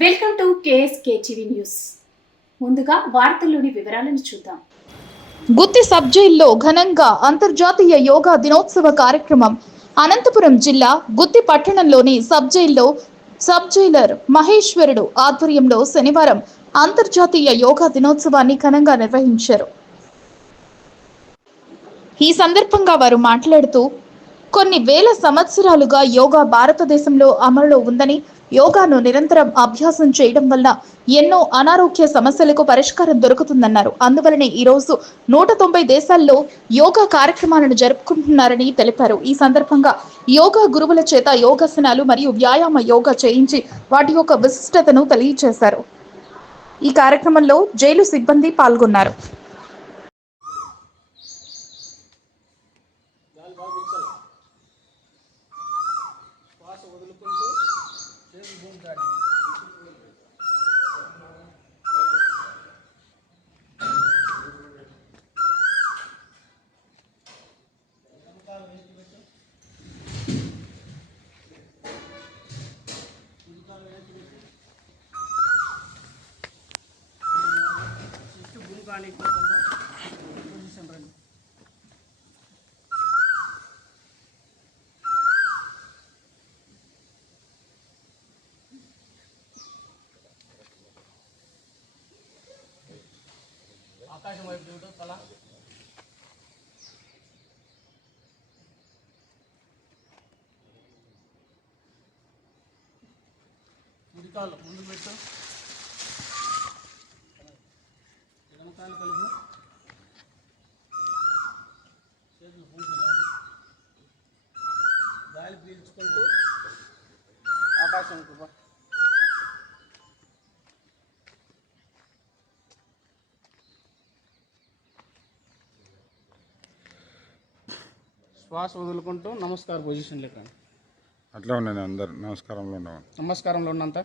Welcome to KSK TV news. ముందుగా వార్తల్లోని వివరాలను చూద్దాం. గుత్తి సబ్ జైల్లో ఘనంగా అంతర్జాతీయ యోగా దినోత్సవ కార్యక్రమం అనంతపురం జిల్లా గుత్తి పట్టణంలోని సబ్ జైల్లో సబ్ జైలర్ మహేశ్వరుడు ఆధ్వర్యంలో శనివారం అంతర్జాతీయ యోగా దినోత్సవాన్ని ఘనంగా నిర్వహించారు. ఈ సందర్భంగా వారు మాట్లాడుతూ కొన్ని వేల సంవత్సరాలుగా యోగా భారతదేశంలో అమలులో ఉందని యోగాను నిరంతరం అభ్యాసం చేయడం వల్ల ఎన్నో అనారోగ్య సమస్యలకు పరిష్కారం దొరుకుతుందన్నారు. అందువలనే ఈ రోజు నూట తొంభై దేశాల్లో యోగా కార్యక్రమాలను జరుపుకుంటున్నారని తెలిపారు. ఈ సందర్భంగా యోగా గురువుల చేత యోగాసనాలు మరియు వ్యాయామ యోగా చేయించి వాటి యొక్క విశిష్టతను తెలియజేశారు ఈ కార్యక్రమంలో జైలు సిబ్బంది పాల్గొన్నారు. ఆకాశం వైపు చూడు తల. ఉడికాలు ముందు పెట్టు. శ్వాస వదులుకుంటూ నమస్కార పొజిషన్లోకి రండి. అట్లా ఉన్నాను అందరు. నమస్కారంలో ఉన్నాను నమస్కారంలో ఉన్నంత.